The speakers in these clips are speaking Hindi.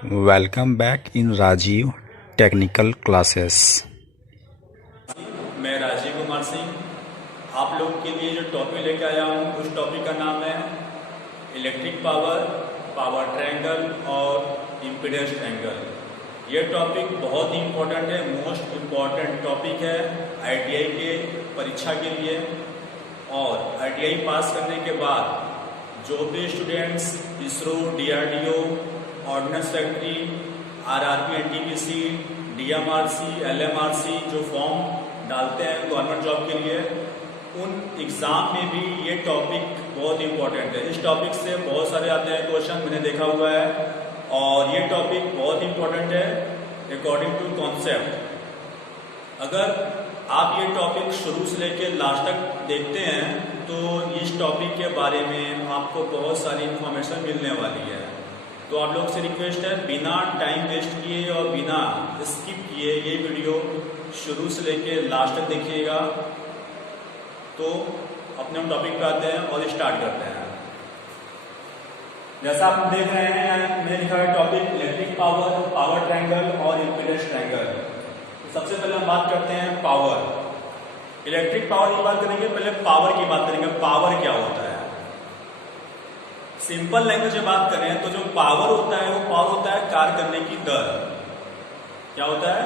Welcome back in Rajiv technical classes. मैं राजीव कुमार सिंह आप लोग के लिए जो टॉपिक लेकर आया हूँ उस टॉपिक का नाम है इलेक्ट्रिक पावर, पावर ट्रायंगल और इम्पीडेंस ट्रायंगल। ये टॉपिक बहुत ही इम्पोर्टेंट है, मोस्ट इम्पॉर्टेंट टॉपिक है आईटीआई के परीक्षा के लिए। और आईटीआई पास करने के बाद जो भी students ISRO, DRDO, ordnance factory, RRB, NTPC, DMRC, LMRC जो फॉर्म डालते हैं गवर्नमेंट जॉब के लिए, उन एग्ज़ाम में भी ये टॉपिक बहुत इंपॉर्टेंट है। इस टॉपिक से बहुत सारे आते हैं क्वेश्चन, मैंने देखा हुआ है, और ये टॉपिक बहुत इंपॉर्टेंट है अकॉर्डिंग टू कॉन्सेप्ट। अगर आप ये टॉपिक शुरू से लेकर लास्ट तक देखते हैं तो इस टॉपिक के बारे में आपको बहुत सारी इंफॉर्मेशन मिलने वाली है। तो आप लोग से रिक्वेस्ट है, बिना टाइम वेस्ट किए और बिना स्किप किए ये वीडियो शुरू से लेके लास्ट तक देखिएगा। तो अपने टॉपिक पे आते हैं और स्टार्ट करते हैं। जैसा आप देख रहे हैं, मैंने लिखा है topic electric power, power triangle और इम्पीडेंस ट्रायंगल। तो सबसे पहले हम बात करते हैं पावर। इलेक्ट्रिक पावर की बात करेंगे, पहले पावर की बात करेंगे। पावर क्या होता है? सिंपल लैंग्वेज में बात करें तो जो पावर होता है वो पावर होता है कार्य करने की दर। क्या होता है?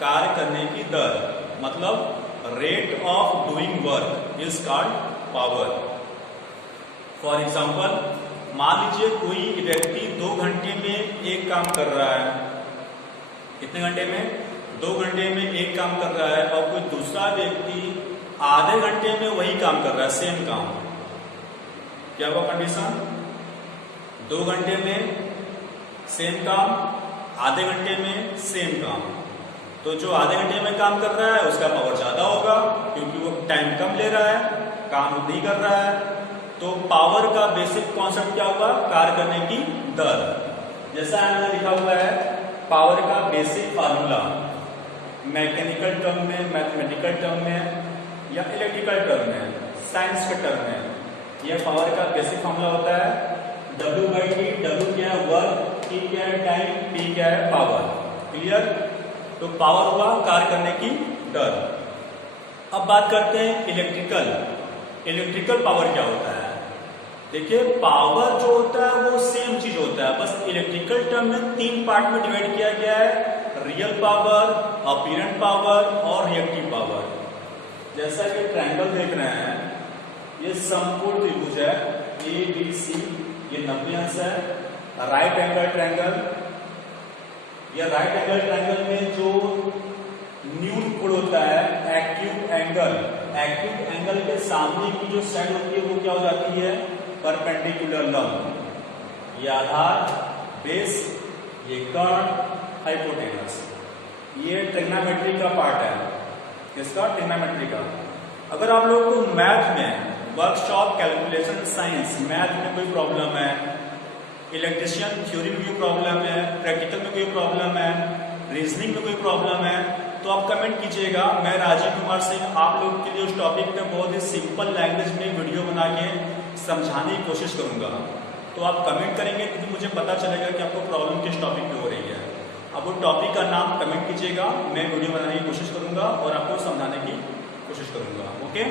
कार्य करने की दर, मतलब rate of doing work is called power. For example, मान लीजिए कोई व्यक्ति 2 घंटे में एक काम कर रहा है। कितने घंटे में? 2 घंटे में एक काम कर रहा है, और कोई दूसरा व्यक्ति आधे घंटे में वही काम कर रहा है, सेम काम। क्या वो कंडीशन? 2 घंटे में सेम काम, आधे घंटे में सेम काम। तो जो आधे घंटे में काम कर रहा है उसका पावर ज्यादा होगा, क्योंकि वो टाइम कम ले रहा है, काम नहीं कर रहा है। तो पावर का बेसिक कॉन्सेप्ट क्या होगा? कार्य करने की दर। जैसा मैंने लिखा हुआ है, पावर का बेसिक फार्मूला मैकेनिकल टर्म में, मैथमेटिकल टर्म में, या इलेक्ट्रिकल टर्म में, साइंस के टर्म में, यह पावर का बेसिक फार्मूला होता है W/T। W क्या है? वर्क, T क्या है? टाइम, P क्या है? पावर। क्लियर? तो पावर हुआ कार्य करने की दर। अब बात करते हैं इलेक्ट्रिकल। इलेक्ट्रिकल पावर क्या होता है? देखिए, पावर जो होता है वो सेम चीज होता है, बस इलेक्ट्रिकल टर्म में 3 पार्ट में डिवाइड किया गया है: रियल पावर, अपीरेंट पावर और रिएक्टिव पावर। जैसा कि ट्रायंगल देख रहे हैं, ये समकोण त्रिभुज है ABC, ये 90 अंश है। राइट एंगल ट्रायंगल, यह राइट एंगल ट्रायंगल में जो न्यून कोण होता है एक्यूट एंगल, एक्यूट एंगल के सामने की जो साइड होती है वो क्या हो जाती है? परपेंडिकुलर लंब। ये आधार, बेस, ये कर्ण, हाइपोटेनस। ये ट्रिग्नोमेट्री का पार्ट है। किसका? ट्रिग्नोमेट्री का। अगर आप लोग को मैथ में, वर्कशॉप, कैलकुलेशन, साइंस, मैथ में कोई प्रॉब्लम है, इलेक्ट्रिशियन थ्योरी में कोई प्रॉब्लम है, प्रैक्टिकल में कोई प्रॉब्लम है, रीजनिंग में कोई प्रॉब्लम है, तो आप कमेंट कीजिएगा। मैं राजीव कुमार सिंह आप लोग के लिए उस टॉपिक पे बहुत ही सिंपल लैंग्वेज में वीडियो बना के समझाने की कोशिश करूंगा। तो आप कमेंट करेंगे तो मुझे पता चलेगा कि आपको प्रॉब्लम किस टॉपिक पे हो रही है। अब वो टॉपिक का नाम कमेंट कीजिएगा, मैं वीडियो बनाने की कोशिश करूंगा और आपको समझाने की कोशिश करूंगा। ओके?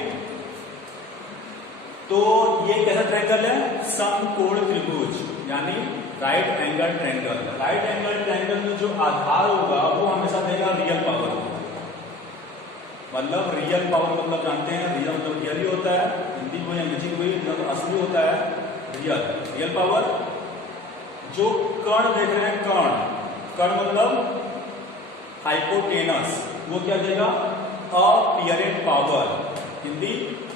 तो ये कैसा ट्रायंगल है? समकोण त्रिभुज, यानी right angle triangle. Right angle triangle में जो आधार होगा वो हमेशा देगा रियल पावर। मतलब रियल पावर मतलब जानते हैं, रियल मतलब रियल ही होता है, हिंदी में या अंग्रेजी में मतलब असली होता है रियल। Real power. जो कर्ण देख रहे हैं, कर्ण मतलब हाइपोटेनस, वो क्या देगा? अपीरेंट पावर, हिंदी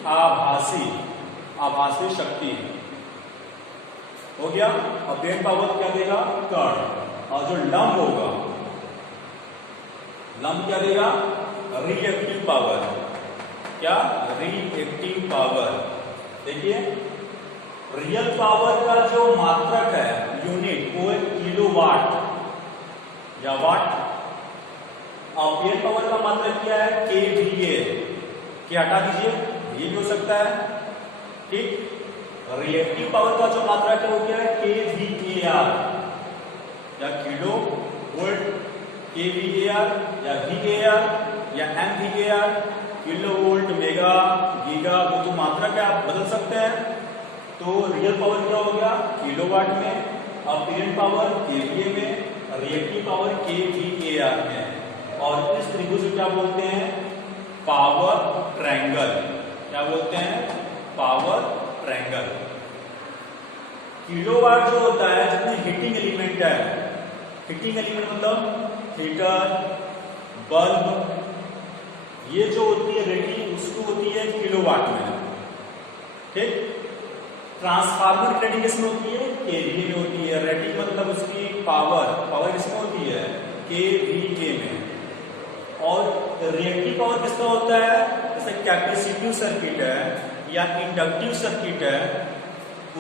आभासी, आभासी शक्ति हो गया। अपीरेंट पावर क्या देगा? कर्ण। और जो लंब होगा, लंब क्या देगा? Reactive power. क्या? Reactive power. देखिए, रियल पावर का जो मात्रक है, यूनिट, वो है किलोवाट या वाट। अपीरेंट पावर का मात्रक क्या है? KVA। क्या हटा दीजिए, ये भी हो सकता है। ठीक। रिएक्टिव पावर का जो मात्रक है वो क्या है? KVAR। या किलो वोल्ट kVAR या VAR या MVAR, kilo volt, mega, giga, वो तो मात्रा क्या आप बदल सकते हैं। तो रियल पावर क्या हो गया किलोवाट में, अपीरेंट पावर kVA में, रिएक्टिव पावर kVAR में। और इस त्रिभुज को क्या बोलते हैं पावर ट्रायंगल। क्या बोलते हैं पावर ट्रायंगल। किलोवाट जो होता है जितने हीटिंग एलिमेंट है, हीटिंग एलिमेंट मतलब हीटर, बल्ब, ये जो होती है रेटिंग उसको होती है किलोवाट में। ठीक। ट्रांसफार्मर की रेटिंग किसमें होती है केवीए में होती है। रेटिंग मतलब उसकी पावर किसमें होती है केवीए में। और रिएक्टिव पावर किसका होता है, जैसे कैपेसिटिव सर्किट है या इंडक्टिव सर्किट है,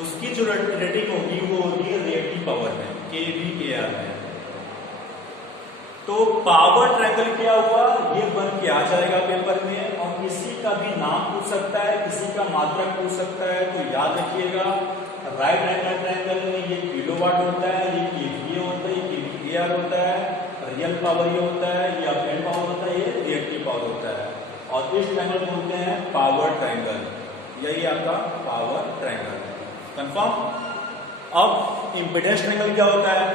उसकी जो रेटिंग होगी वो होती है रिएक्टिव पावर में kVAR में। तो पावर ट्रायंगल क्या हुआ, ये बन के आ जाएगा पेपर में। और किसी का भी नाम पूछ सकता है, किसी का मात्रक पूछ सकता है। तो याद रखिएगा राइट एंगल ट्रायंगल में ये किलोवाट होता है, ये kVA होता है, ये kVAR होता है। रियल पावर ये होता है, ये अपीरेंट पावर होता है, ये रिएक्टिव पावर होता है। और इस ट्रायंगल को बोलते हैं पावर ट्रायंगल। यही आपका पावर ट्रायंगल कंफर्म। अब इंपीडेंस ट्रायंगल क्या होता है,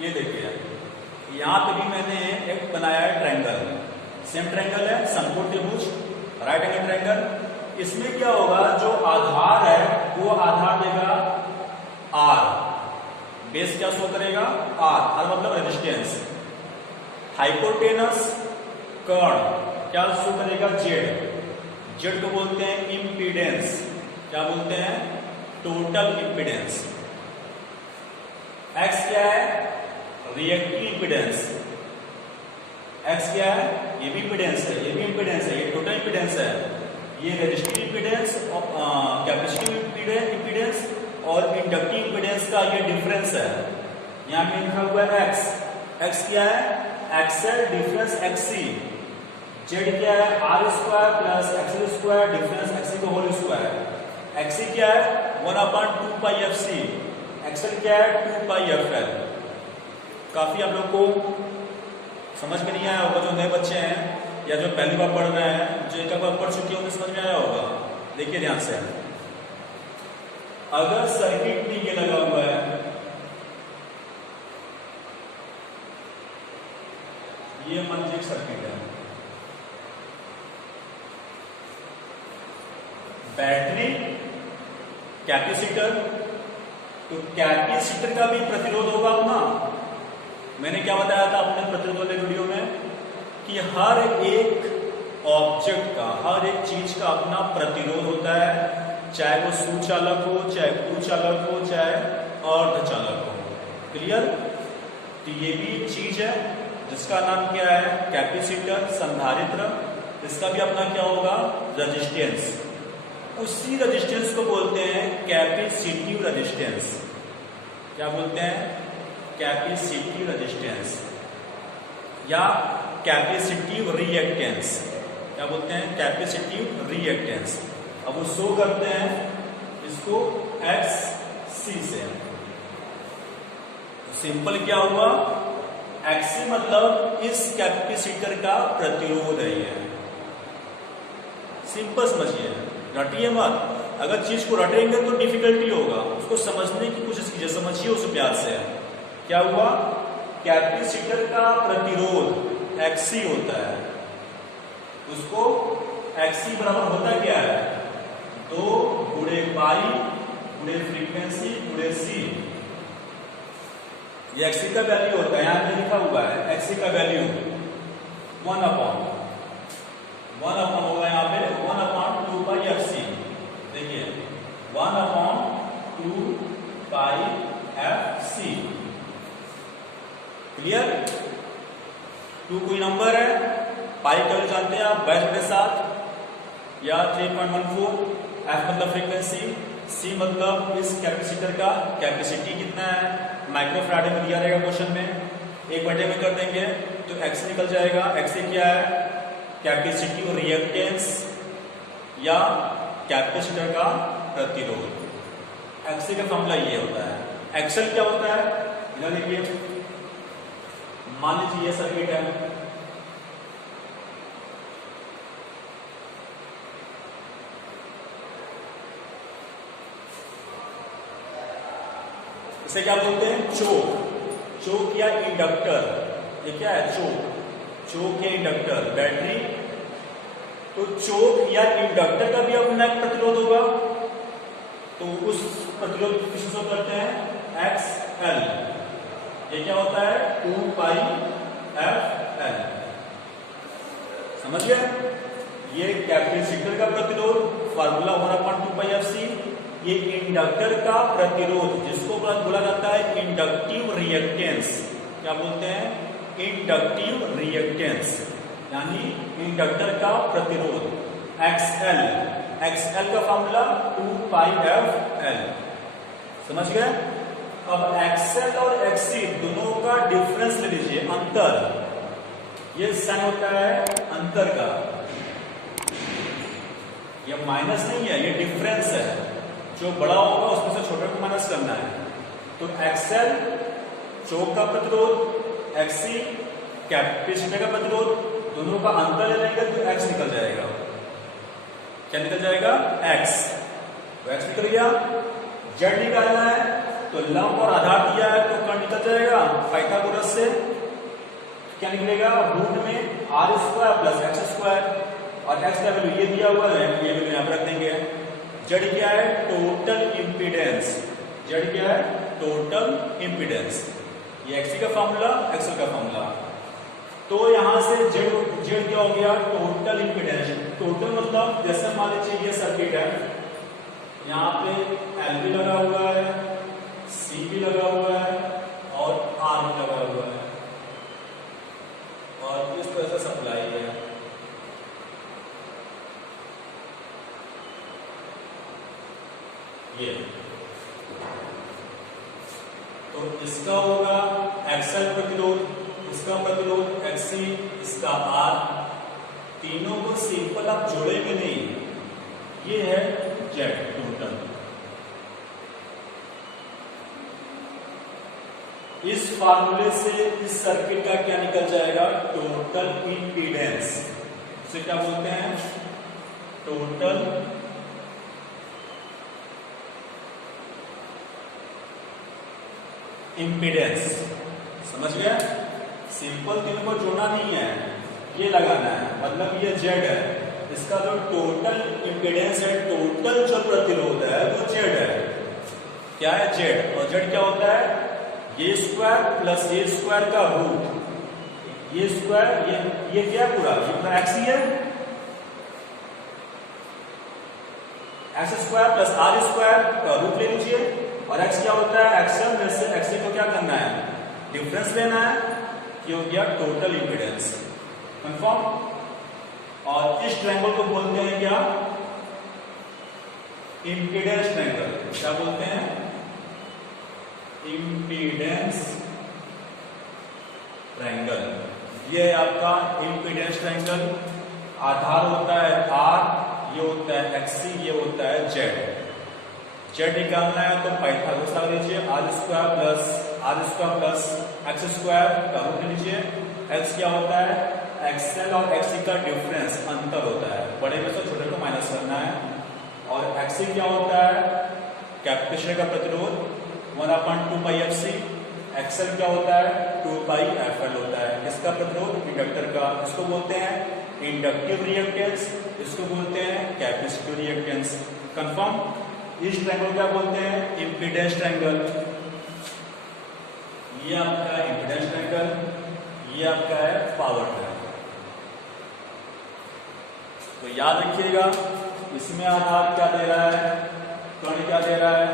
ये देखिए यहां पे भी मैंने एक बनाया है ट्रायंगल, सेम ट्रायंगल है, समकोण त्रिभुज, राइट एंगल ट्रायंगल। इसमें क्या होगा, जो आधार है वो आधार देगा R, बेस क्या शो करेगा R मतलब रेजिस्टेंस। हाइपोटेनस कर्ण क्या शो करेगा Z को बोलते हैं इंपीडेंस। क्या बोलते हैं टोटल इंपीडेंस। X क्या है रिएक्टिव इंपीडेंस। X क्या है, ये भी इंपीडेंस है, ये भी इंपीडेंस है, ये टोटल इंपीडेंस है। ये रेजिस्टिव इंपीडेंस, कैपेसिटिव इंपीडेंस और इंडक्टिव इंपीडेंस का ये डिफरेंस है। यहां पे लिखा हुआ है X क्या है एक्सएल डिफरेंस XC। Z क्या है R² plus XL² difference XC का होल स्क्वायर। XC क्या है 1/2πfc, XL क्या है 2πfl। काफी आप लोग को समझ में नहीं आया होगा, जो नए बच्चे हैं या जो पहली बार पढ़ रहे हैं, जो एक बार पढ़ चुके होंगे समझ में आया होगा। देखिए ध्यान से, अगर सर्किट में ये लगा हुआ है, ये मान लीजिए सर्किट है, बैटरी, कैपेसिटर, तो कैपेसिटर का भी प्रतिरोध होगा अपना। मैंने क्या बताया था अपने प्रतिरोध वाले वीडियो में कि हर एक ऑब्जेक्ट का, हर एक चीज का अपना प्रतिरोध होता है, चाहे वो सुचालक हो, चाहे कुचालक हो, चाहे अर्धचालक हो। क्लियर। तो ये भी एक चीज है जिसका नाम क्या है कैपेसिटर, संधारित्र। इसका भी अपना क्या होगा रेजिस्टेंस। उसी रेजिस्टेंस को बोलते हैं कैपेसिटिव रेजिस्टेंस। क्या बोलते हैं कैपेसिटिव रेजिस्टेंस या कैपेसिटिव रिएक्टेंस। क्या बोलते हैं कैपेसिटिव रिएक्टेंस। अब वो शो करते हैं इसको XC से। सिंपल क्या हुआ XC मतलब इस कैपेसिटर का प्रतिरोध है। ये सिंपल समझिए, रटिए मत। अगर चीज को रटेंगे तो डिफिकल्टी होगा, उसको समझने की कोशिश कीजिए, समझिए उस प्यार से। क्या हुआ कैपेसिटर का प्रतिरोध XC होता है, उसको XC बराबर होता क्या है 2 गुणे पाई गुणे फ्रीक्वेंसी गुणे C। ये XC का वैल्यू होता है, यहां पे लिखा हुआ है XC का वैल्यू 1 होगा यहाँ पे 1/2πfc। देखिए 1/2πfc। क्लियर। 2 कोई नंबर है, पाई का वैल्यू जानते हैं आप 22/7 या 3.14। F मतलब फ्रीक्वेंसी, C मतलब इस कैपेसिटर का कैपेसिटी कितना है, माइक्रोफैराड में दिया रहेगा क्वेश्चन में। 1/2 में कर देंगे तो X निकल जाएगा। X क्या है कैपेसिटिव रिएक्टेंस या कैपेसिटर का प्रतिरोध। X का फॉर्मूला ये होता है। XL क्या होता है इधर देखिए, मान लीजिए ये सर्किट है, इसे क्या बोलते हैं? चोक। चोक या इंडक्टर, ये क्या है? चोक। चोक या इंडक्टर, बैटरी। तो चोक या इंडक्टर का भी अपना एक प्रतिरोध होगा, तो उस प्रतिरोध को किससे शो करते हैं? XL। ये क्या होता है? 2πfL। समझ गए? ये कैपेसिटर का प्रतिरोध, फार्मूला 1/2πfC। ये इंडक्टर का प्रतिरोध, जिसको बोला जाता है इंडक्टिव रिएक्टेंस। क्या बोलते हैं? इंडक्टिव रिएक्टेंस, यानी इंडक्टर का प्रतिरोध XL। XL का फॉर्मूला 2πfL। समझ गए? अब XL और XC दोनों का डिफरेंस ले लीजिए, अंतर। ये साइन होता है अंतर का, ये माइनस नहीं है, ये डिफरेंस है। जो बड़ा होगा उसमें से छोटे को माइनस करना है। तो XL चोक का प्रतिरोध, XC कैपेसिटर का प्रतिरोध, दोनों का अंतर ले लेंगे तो X निकल जाएगा। क्या निकल जाएगा? X। तो X निकल गया। Z निकालना है तो लंब और आधार दिया है तो कर्ण निकल जाएगा पाइथागोरस से। क्या निकलेगा? रूट में r² प्लस x², और x का वैल्यू ये दिया हुआ है, ये वैल्यू यहां पर रख देंगे। Z क्या है? Total impedance. Z क्या है? Total impedance. ये XC का फॉर्मूला, XL का फॉर्मूला। तो यहां से Z क्या हो गया? Total impedance. टोटल मतलब जैसे मान लीजिए ये सर्किट है, यहाँ पे L भी लगा हुआ है, C भी लगा हुआ है और R भी लगा हुआ है, और इस तरह से सप्लाई है। ये तो इसका होगा XL प्रतिरोध, इसका प्रतिरोध XC, इसका R। तीनों को सिंपल आप जोड़ेंगे नहीं, ये है Z टोटल। इस फार्मूले से इस सर्किट का क्या निकल जाएगा? Total impedance. इसे क्या बोलते हैं? Total impedance. समझ गए? सिंपल तीनों को जोड़ना नहीं है, ये लगाना है। मतलब ये Z है, इसका जो टोटल इंपीडेंस है, टोटल जो प्रतिरोध है वो Z है। क्या है? Z। और Z क्या होता है? ये स्क्वायर प्लस ये स्क्वायर का रूट। ये स्क्वायर, ये क्या पूरा? ये पूरा XC है, x² प्लस r² का रूट ले लीजिए। और x क्या होता है? XL में से XC को क्या करना है? डिफरेंस लेना है, कि हो गया टोटल इंपीडेंस। कंफर्म? और इस ट्रायंगल को बोलते हैं क्या? Impedance triangle. क्या बोलते हैं? Impedance triangle. ये है आपका इंपीडेंस ट्रायंगल। आधार होता है R, ये होता है XC, ये होता है Z। Z निकालना है तो पाइथागोरस लगा लीजिए, r² प्लस x² का रूट लीजिए। x क्या होता है? XL और XC का डिफरेंस, अंतर होता है। बड़े में से छोटे को माइनस करना है। और XC क्या होता है? कैपेसिटर का प्रतिरोध 1/2πfC। XL क्या होता है? 2πfL होता है। इसका प्रतिरोध इंडक्टर का, इसको बोलते हैं इंडक्टिव रिएक्टेंस, इसको बोलते हैं कैपेसिटिव रिएक्टेंस। कंफर्म? इस ट्रायंगल क्या बोलते हैं? Impedance triangle. ये आपका इंपीडेंस ट्रायंगल, ये आपका है पावर ट्रायंगल। तो याद रखिएगा, इसमें आधार क्या दे रहा है, कर्ण क्या दे रहा है,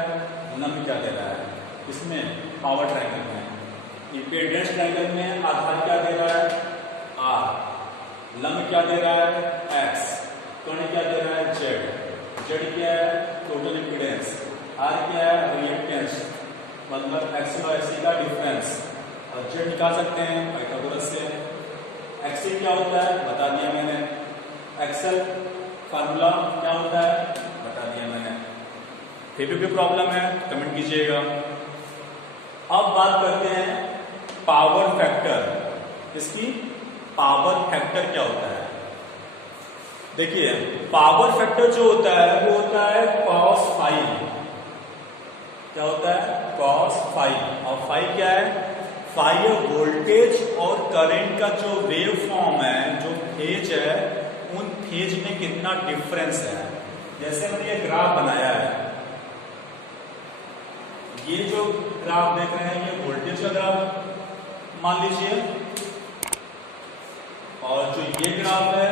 लंब क्या दे रहा है। इसमें पावर ट्रायंगल में, इंपीडेंस ट्रायंगल में आधार क्या दे रहा है? R। लंब क्या दे रहा है? X। कर्ण क्या दे रहा है? Z। Z क्या है? Total impedance. R क्या है? रिएक्टेंस, मतलब XL और XC का डिफरेंस। और Z निकाल सकते हैं पाइथागोरस से। XC क्या होता है? बता दिया मैंने। XL फार्मूला क्या होता है? बता दिया मैंने। फिर भी कोई प्रॉब्लम है कमेंट कीजिएगा। अब बात करते हैं पावर फैक्टर। इसकी पावर फैक्टर क्या होता है? देखिए, पावर फैक्टर जो होता है वो होता है cos फाइव। क्या होता है? cos five. और फाइव क्या है? फाइव वोल्टेज और करंट का जो वेव फॉर्म है, जो फेज है, उन फेज में कितना डिफरेंस है। जैसे मैंने ये ग्राफ बनाया है, ये जो ग्राफ देख रहे हैं ये वोल्टेज का ग्राफ मान लीजिए, और जो ये ग्राफ है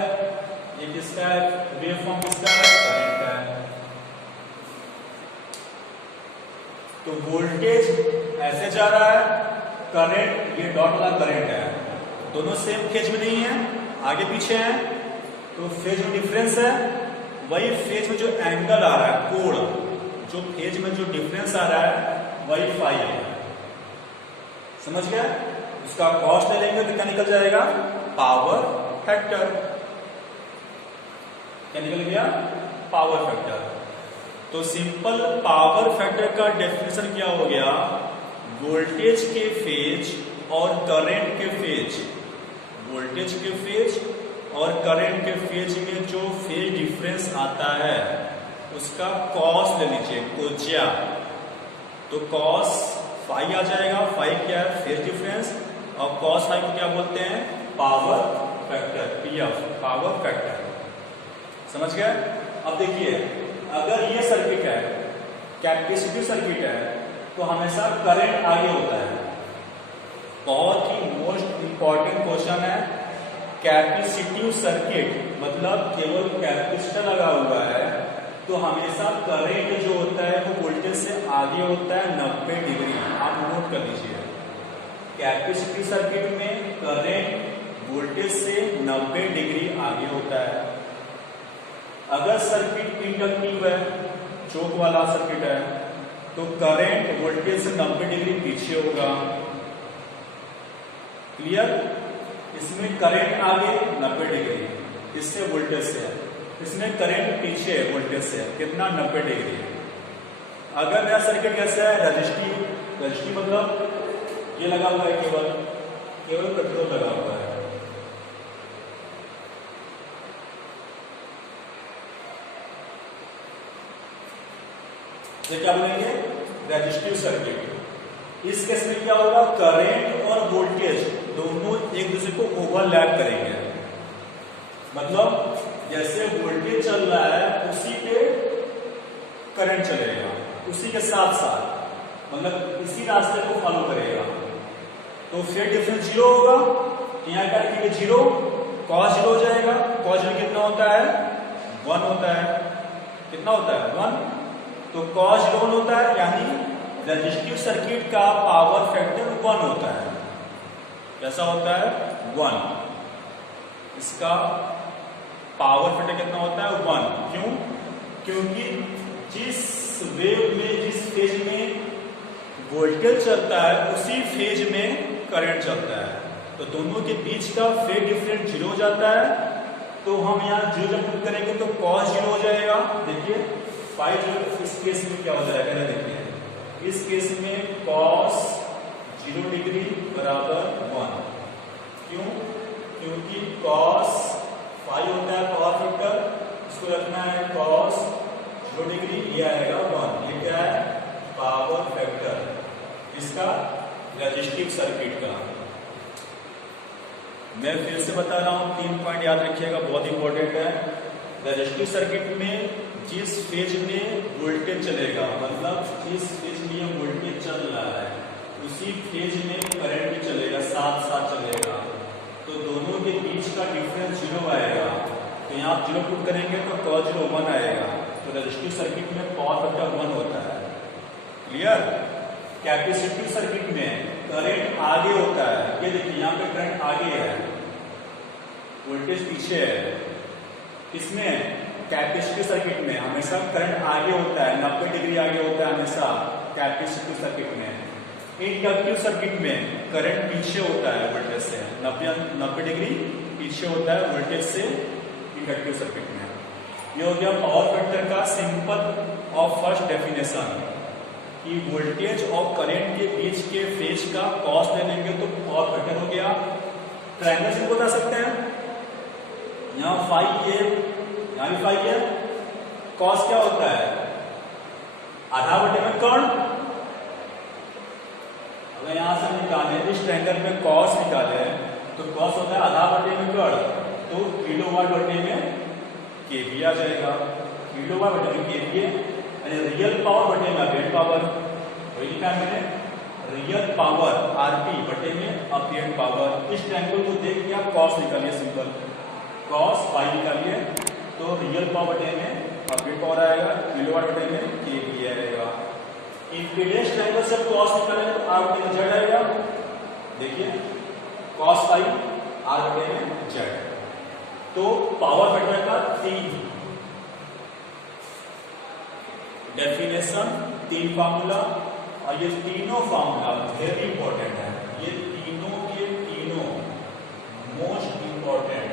ये किसका है? वेव फॉर्म किसका है? करंट का है। तो वोल्टेज ऐसे जा रहा है, करंट ये डॉट वाला करंट है, दोनों सेम फेज में नहीं है, आगे पीछे है, तो फेज में डिफरेंस है। वही फेज में जो एंगल आ रहा है, कोण, जो फेज में जो डिफरेंस आ रहा है वही फाई है। समझ गया? उसका कॉस्ट ले लेंगे तो क्या निकल जाएगा? Power factor. क्या निकल गया? Power factor. तो सिंपल पावर फैक्टर का डेफिनेशन क्या हो गया? वोल्टेज के फेज और करंट के फेज, वोल्टेज के फेज और करंट के फेज में जो फेज डिफरेंस आता है उसका कॉस ले लीजिए, कोज्या। तो कॉस फाई आ जाएगा। फाई क्या है? Phase difference. और कॉस फाई को क्या बोलते हैं? Power factor, PF, power factor. समझ गए? अब देखिए, अगर ये सर्किट है, कैपेसिटिव सर्किट है, तो हमेशा करंट आगे होता है। बहुत ही मोस्ट इंपॉर्टेंट क्वेश्चन है। कैपेसिटिव सर्किट मतलब केवल कैपेसिटर लगा हुआ है, तो हमेशा करंट जो होता है वो वोल्टेज से आगे होता है 90 डिग्री। आप नोट कर लीजिए, कैपेसिटिव सर्किट में करंट वोल्टेज से 90 डिग्री आगे होता है। अगर सर्किट इंडक्टिव है, चोक वाला सर्किट है, तो करंट वोल्टेज से 90 डिग्री पीछे होगा। क्लियर? इसमें करंट आगे 90 डिग्री, इससे वोल्टेज से है। इसमें करंट पीछे है वोल्टेज से, कितना? 90 डिग्री। अगर मेरा सर्किट कैसा है? रजिस्टिव। रजिस्टिव मतलब ये लगा हुआ है, केवल पेट्रोल लगा हुआ है। ये क्या बोलेंगे? Resistive circuit. इस केस में क्या होगा? करंट और वोल्टेज दोनों एक दूसरे को ओवरलैप करेंगे। मतलब जैसे वोल्टेज चल रहा है उसी पे करंट चलेगा, उसी के साथ साथ, मतलब इसी रास्ते को फॉलो करेगा। तो फेज डिफरेंस 0 होगा। यहाँ क्या लिखेंगे? 0। कॉस 0 हो जाएगा। कॉस 0 कितना होता है? 1 होता है। कितना होता है? 1। तो कॉस 0 होता है, यानी रेजिस्टिव सर्किट का पावर फैक्टर 1 होता है। कैसा होता है? 1। इसका पावर फैक्टर कितना होता है? 1। क्यों? क्योंकि जिस वेव में, जिस फेज में वोल्टेज चलता है उसी फेज में करंट चलता है, तो दोनों के बीच का फेज डिफरेंस 0 हो जाता है। तो हम यहाँ 0 जब पुट करेंगे तो कॉस 0 हो जाएगा। देखिए फाई 0, इस केस में क्या हो जाएगा? देखिए इस केस में कॉस 0 डिग्री बराबर 1। क्यों? क्योंकि कॉस फाई होता है पावर फैक्टर, इसको रखना है कॉस 0 डिग्री, ये आएगा 1। ये क्या है? पावर फैक्टर इसका रेजिस्टिव सर्किट का। मैं फिर से बता रहा हूं, 3 पॉइंट याद रखिएगा, बहुत इंपॉर्टेंट है। रेजिस्टिव सर्किट में जिस फेज में वोल्टेज चलेगा, मतलब जिस फेज में वोल्टेज चल रहा है उसी फेज में करंट भी चलेगा, साथ साथ चलेगा, तो दोनों के बीच का डिफरेंस 0 आएगा। तो यहाँ आप 0 पुट करेंगे तो cos 0 1 आएगा। तो रेजिस्टिव सर्किट में पावर फैक्टर 1 होता है। क्लियर? कैपेसिटिव सर्किट में करंट आगे होता है। ये देखिए यहाँ पे करंट आगे है, वोल्टेज पीछे है। इसमें कैपेसिटिव सर्किट में हमेशा करंट आगे होता है, 90 डिग्री आगे होता है हमेशा कैपेसिटिव सर्किट में। इंडक्टिव सर्किट में करंट पीछे होता है वोल्टेज से, 90 डिग्री पीछे होता है वोल्टेज से इंडक्टिव सर्किट में। ये हो गया पावर फैक्टर का सिंपल और फर्स्ट डेफिनेशन। कि वोल्टेज और करंट के बीच के फेज का कॉस ले लेंगे तो पावर फैक्टर हो गया। ट्रायंगल से बता सकते हैं, यहाँ फाई ए, यहाँ भी फाई ए। कॉस क्या होता है? आधा बटे में कर्ण। अगर यहां से निकाले इस ट्रायंगल में कॉस निकाले तो कॉस होता है आधा बटे में कर्ण, तो किलोवाट बटे में केवी आ जाएगा। किलोवाट बटे में केवी यानी रियल पावर बटे में अपेरेंट पावर। वही लिखा है मैंने, रियल पावर आरपी बटे में अपेरेंट पावर। इस ट्रायंगल को देख के आप कॉस निकालिए, सिंपल कॉस फाई निकालिए तो रियल पावर बटे में अपेरेंट पावर आएगा, किलोवाट बटे में केवी आएगा। इम्पीडेंस ट्रायंगल से कॉस निकालेंगे तो आर बटे में जेड आएगा। देखिए कॉस फाई आर बटे में जेड। तो पावर फैक्टर का 3 डेफिनेशन, 3 फार्मूला, और ये तीनों फार्मूला वेरी इंपॉर्टेंट है। ये तीनों के तीनों मोस्ट इंपॉर्टेंट,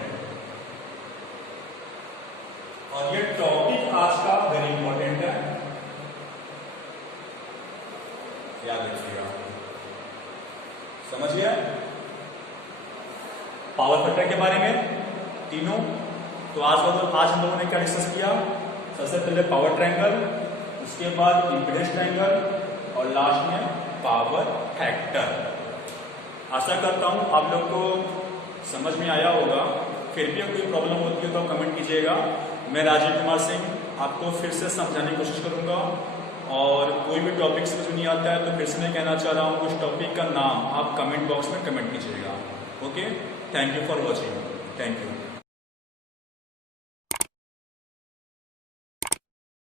और ये टॉपिक आज का वेरी इंपॉर्टेंट है, याद रखिएगा। समझ गया पावर फैक्टर के बारे में तीनों। तो आज हम लोगों ने क्या डिस्कस किया? सबसे पहले पावर ट्रायंगल, उसके बाद इंपीडेंस ट्रायंगल, और लास्ट में पावर फैक्टर। आशा करता हूं आप लोग को समझ में आया होगा। फिर भी अगर कोई प्रॉब्लम होती है तो कमेंट कीजिएगा। मैं राजीव कुमार सिंह आपको फिर से समझाने की कोशिश करूंगा, और कोई भी टॉपिक समझ नहीं आता है तो फिर से मैं कहना चाह रहा हूँ उस टॉपिक का नाम आप कमेंट बॉक्स में कमेंट कीजिएगा। Okay, thank you for watching. Thank you.